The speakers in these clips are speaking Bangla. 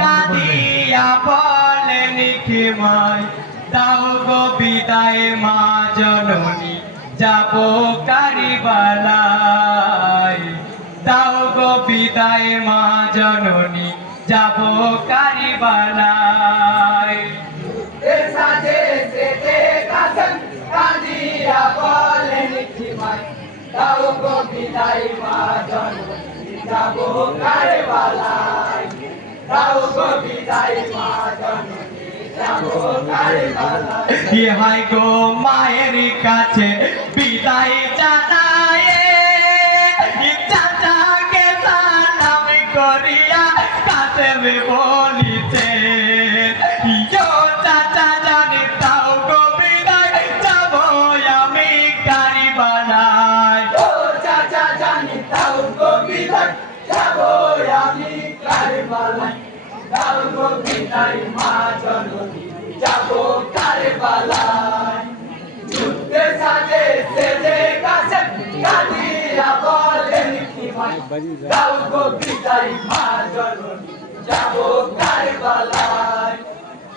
কাঁদিয়া বলেন ক্ষমায় দাও গো বিদায় মা জননী যাব কারিবালায় দাও গো বিদায় মা জননী যাব কারিবালায় কাঁদিয়া বলেন ক্ষমায় দাও গো বিদায় মা জননী যাব কারিবালায় দাও গো বিদায় মা জননী যাব কারিবালায় হাই গো মায়ের কাছে বিদায় জানায় চাচাকে সালাম করিয়া কাছে বলিতে চাচা জানি দাও গো বিদায় যাব আমি কারিবালায় চাচা জানি দাও গো বিদায় যাব আমি কারিবালায় দাও গো বিদায় মা জননী যাব কারিবালায় যুদ্ধে সাজে সেজে কাছে কাঁদিয়া বলেন ক্ষমায় দাও গো বিদায় মা জননী যাব কারিবালায়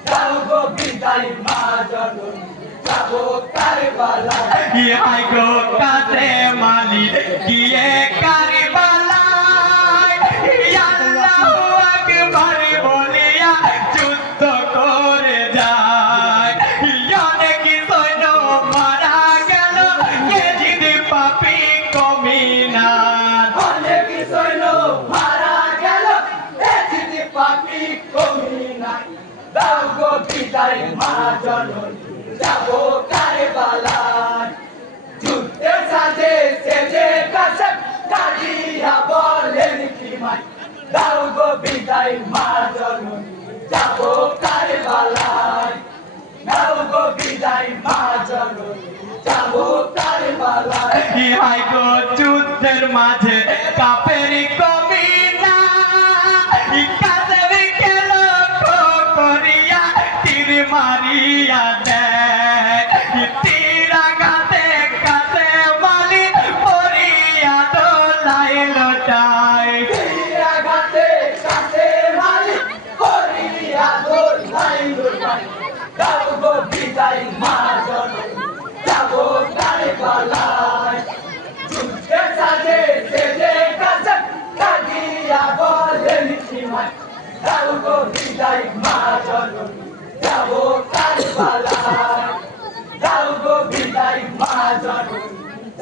দাও গো বিদায় মা জননী যাব কারিবালায় হাই গো কাছে মালি গিয়ে কারিবালায় আল্লাহু আকবার বলিয়া যুদ্ধ করে যায় অনেক সৈন্য মারা গেল ইয়াজিদ পাপী কমিনার অনেক সৈন্য মারা গেল ইয়াজিদ পাপী কমিনার দাও গো বিদায় মা জননী যাব কারিবালায় যুদ্ধে সাজে সেজে কাছে কাঁদিয়া বলেন ক্ষমায় দাও গো বিদায় মা জননী যাব কারিবালায় দাও গো বিদায় মা জননী যাব কারিবালায় হাই গো যুদ্ধের মাঝে কাফের কমিনা কাছে খেল করিয়া তীর মারিয়া দেয় তীর আঘাতে কাছে মালি পড়িয়া দোলাইল যায় তীর আঘাতে কাছে মালি পড়িয়া দোলাইল যায় দাও গো বিদায় মা জননী যাব কারিবালায় যুদ্ধে সাজে সেজে কাছে কাঁদিয়া বলেন ক্ষমায় দাও গো বিদায় মা জননী যাব কারিবালায় দাও গো বিদায় মা জননী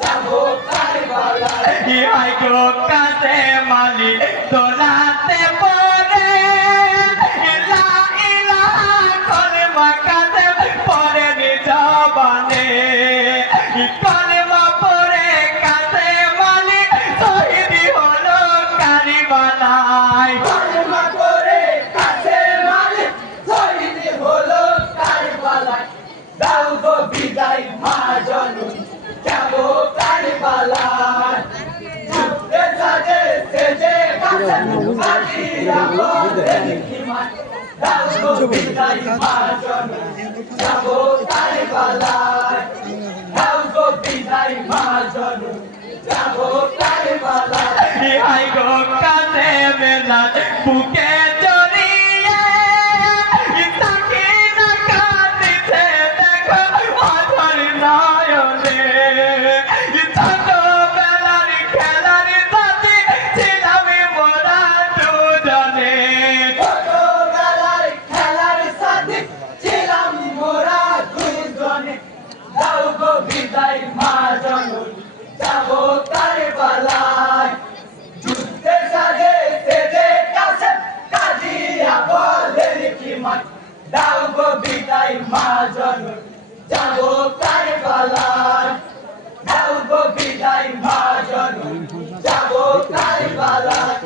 যাব কারিবালায় হাই গো কাছে মালি দোলাতে পড়ে লা ইলাহা কলমা কাছে পড়ে জবানে কলমা পড়ে কাছে মালি শহীদ হলো কারিবালায় কলমা পড়ে কাছে মালি শহীদ হলো কারিবালায় দাও গো বিদায় মা জননী যাব কারিবালায় যুদ্ধে সাজে সেজে কাছে কাঁদিয়া বলেন ক্ষমায় দাও গো বিদায় মা জননী যাব কারিবালায় দাও গো বিদায় মা জননী যাব কারিবালায় হাই গো কাছে মেলা বুকে জড়িয়ে তাকে না কাঁদিতে দেখো অধর নয়নে ছোটবেলার খেলার সাথে ছিলাম মোরা দুজনে ছোটবেলার খেলার সাথে ছিলাম মোরা দুজনে দাও গো বিদায় মা জননী যাব কারিবালায় যুদ্ধে সাজে সেজে কাছে কাঁদিয়া বলেন ক্ষমায় দাও গো বিদায় মা জননী যাব কারিবালায় দাও গো বিদায় মা জননী যাব কারিবালায়